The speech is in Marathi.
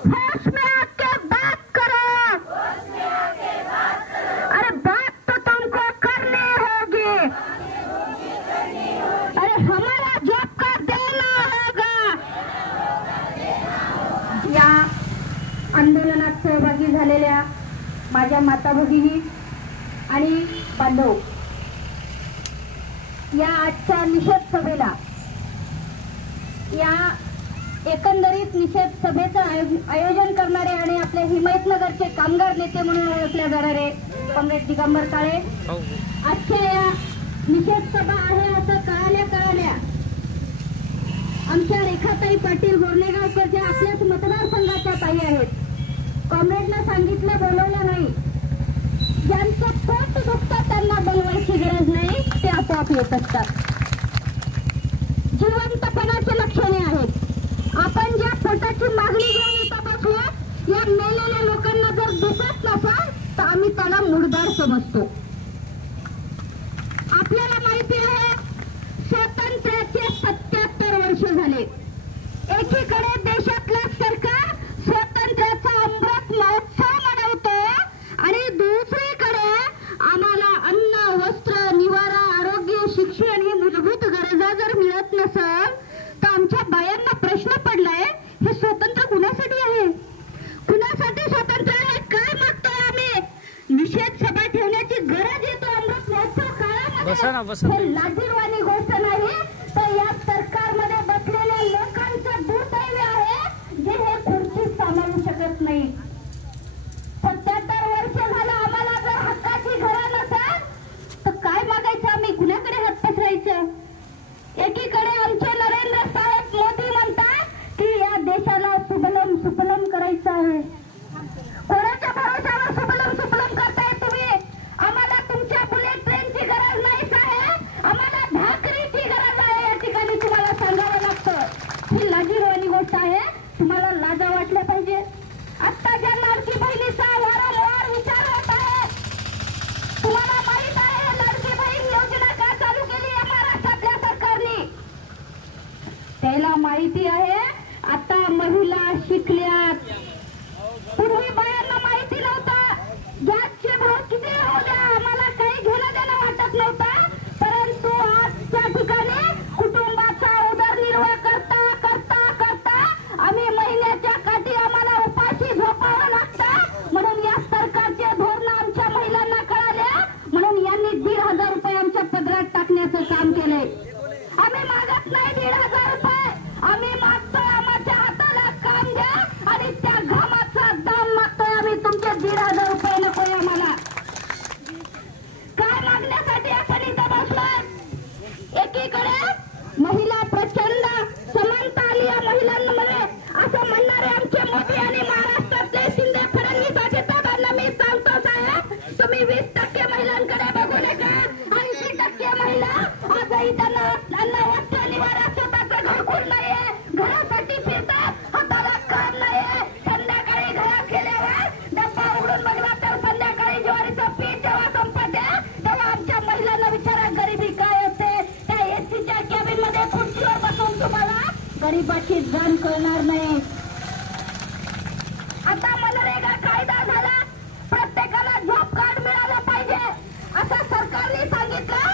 होश में आके बात करो। अरे बात तो तुमको करनी होगी। अरे हमारा जॉब का देना होगा। या आंदोलनात सहभागी झालेल्या माझ्या माता भगिनी आणि बांधव, या आजच्या निषेध सभेला, या एकंदरीत निषेध सभेचं आयोजन करणारे आणि आपले हिमायतनगरचे कामगार नेते म्हणून ओळखले जाणारे कॉम्रेड दिगंबर काळे, आजच्या या निषेध सभा आहे असं कळाल्या आमच्या रेखाताई पाटील गोरनेगावकर ज्या आपल्याच मतदारसंघाच्या ताई आहेत, कॉम्रेडला सांगितलं, बोलवलं नाही. ज्यांचं पोट दुखतं त्यांना बोलवायची गरज नाही, ते आपोआप येत असतात. जिवंतपणाचे लक्षणे आहेत. आपण ज्या पोटाची मागणी घेऊन इथं बसलो, या मेलेल्या लोकांना जर दिसत नसाल तर आम्ही त्याला मुर्दार समजतो. आपल्याला माहिती आहे स्वातंत्र्याचे 77 वर्ष झाले. एकीकडे देशातलं सरकार स्वातंत्र्याचा अमृत महोत्सव मनवतो आणि दुसरीकडे आम्हाला अन्न, वस्त्र, निवारा, आरोग्य, शिक्षण ही मूलभूत गरजा जर मिळत नसेल तर आमच्या बायांना प्रश्न पडलाय, हे स्वातंत्र्य कुणासाठी आहे? कुणासाठी स्वातंत्र्य आहे? काय मागतोय आम्ही? निषेध सभा ठेवण्याची गरज येतो अमृत महोत्सव काळामध्ये. हे लाजिरवाणी गोष्ट नाही, तर या सरकारमध्ये बसलेल्या लोकांचं दुर्दैव आहे जे हे खुर्ची सांभाळू शकत नाही. 77 वर्ष झालं आम्हाला जर हक्काची घरं नसेल तर काय मागायचं आम्ही? कुणाकडे हात पसरायचं? एकीकडे आमचे नरेंद्र साहेब मोदी म्हणतात की या देशाला सुबलम सुफलम करायचं आहे. कोणाच्या भरोशावर सुबलम सुफलम करताय तुम्ही? आम्हाला तुमच्या बुलेट ट्रेनची गरज नाही साहेब, आम्हाला भाकरीची गरज आहे. या ठिकाणी तुम्हाला सांगावं लागतं. ही लाजिरवाणी गोष्ट आहे. तुम्हाला लाजा वाटल्या पाहिजे. आता ज्या लाडकी बहिणीचा वारंवार विचार होत आहे, तुम्हाला माहित आहे लाडकी बहीण योजना का चालू केली आहे महाराष्ट्रातल्या सरकारने? त्याला माहिती आहे आता महिला शिकल्यात. पूर्वी बायांना माहिती नव्हतं. गॅसचे भाव किती होऊ द्या आम्हाला काही घेणं देणं वाटत नव्हतं, परंतु आज त्या ठिकाणी कुटुंबाचा उदरनिर्वाह करता करता करता आम्ही महिन्याच्या काठी आम्हाला उपाशी झोपावं लागतं. म्हणून या सरकारचे धोरण आमच्या महिलांना कळाले, म्हणून यांनी 1,500 रुपये आमच्या पदरात टाकण्याचं काम केलंय. आम्ही मागत नाही 1,500 रुपये, आम्ही मागतोय आमच्या हाताला काम द्या आणि त्या घामाचा दाम मागतोय आम्ही. तुमचे 1,500 रुपये नकोय आम्हाला. काय मागण्यासाठी आपण इथं बसलोय? एकीकडे महिला प्रचंड समानता आली या महिलांमध्ये असं म्हणणारे आमचे मोदी आणि महाराष्ट्रातले शिंदे फडणवीस अजितदादांना मी सांगतो साहेब, तुम्ही 20% महिलांकडे बघू नका. 80% महिला आजही त्यांना वस्त्र, निवारा, स्वतःचं घरकुल नाहीये, घरासाठी फिरतात, हाताला काम नाहीये. संध्याकाळी घरात गेल्यावर डब्बा उघडून बघला तर संध्याकाळी ज्वारीचं पीठ जेव्हा संपत तेव्हा आमच्या महिलांना विचारा गरिबी काय असते. त्या एसीच्या कॅबिन मध्ये खुर्चीवर बसून तुम्हाला गरिबाची जाण कळणार नाही. आता मनरेगा कायदा झाला, प्रत्येकाला जॉब कार्ड मिळालं पाहिजे असं सरकारने सांगितलं.